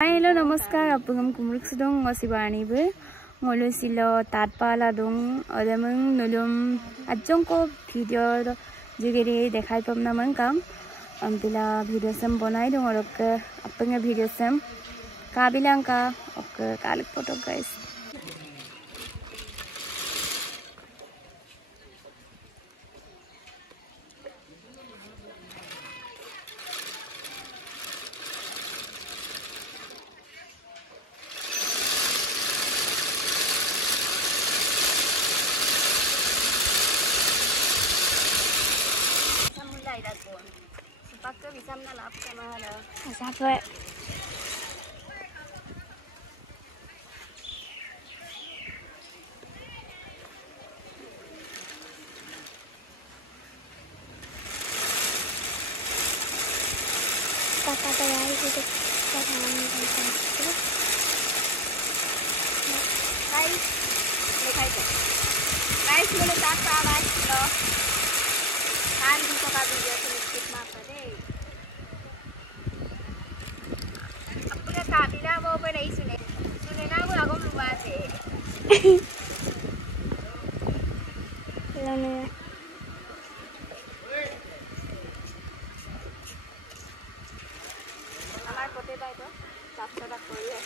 Hello, namaskar. Apung kumruk sedong ngasibani be. Ngolo silo tatpala dong. Adamung nulum ajong ko video jugere dekhai pamna mangkam. Ampila video sem bonai dong orok apung video sem. Kabilang ka ok kalik photo guys. Pakka bisa menalap sama ada. Sampai. Kata saya itu tangan itu. Guys, lihat itu. Guys, boleh tak sabar lo. Kan bisa kau video sedikit mata deh. Apne kabila वो पे नहीं सुने सुने ना वो आगो लुआ थे लाने हमारे पोते भाई तो साफ सफाई कोई है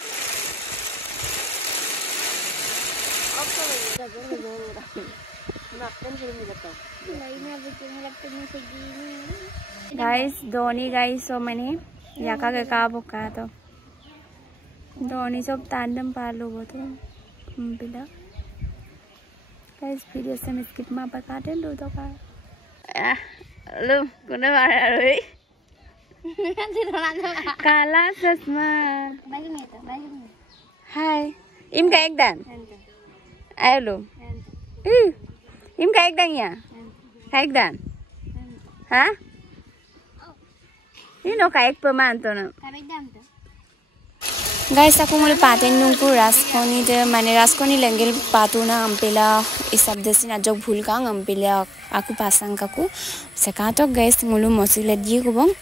अब तो जरूर जरूर मैं अपने फिल्म में जाता हूँ नहीं मैं अभी तुम्हें लगता नहीं सही guys Dhoni guys so many याका के काबू का तो धोनी सब तांडम पालो वो तो बिला guys video से मैं skip मार काटे लो तो का लो कुने मारा रोई काला चश्मा हाय इम का एक दान आयो लो इम का एक दान या एक दान हाँ ini kayak pemantu na. Guys, aku mulai paten nunggu raskoni de, mana raskoni lenggel patu na ampela isab desi na jog bhul kang ampela aku pasang kaku. Sekato guys mulu mosi lagi ko bang.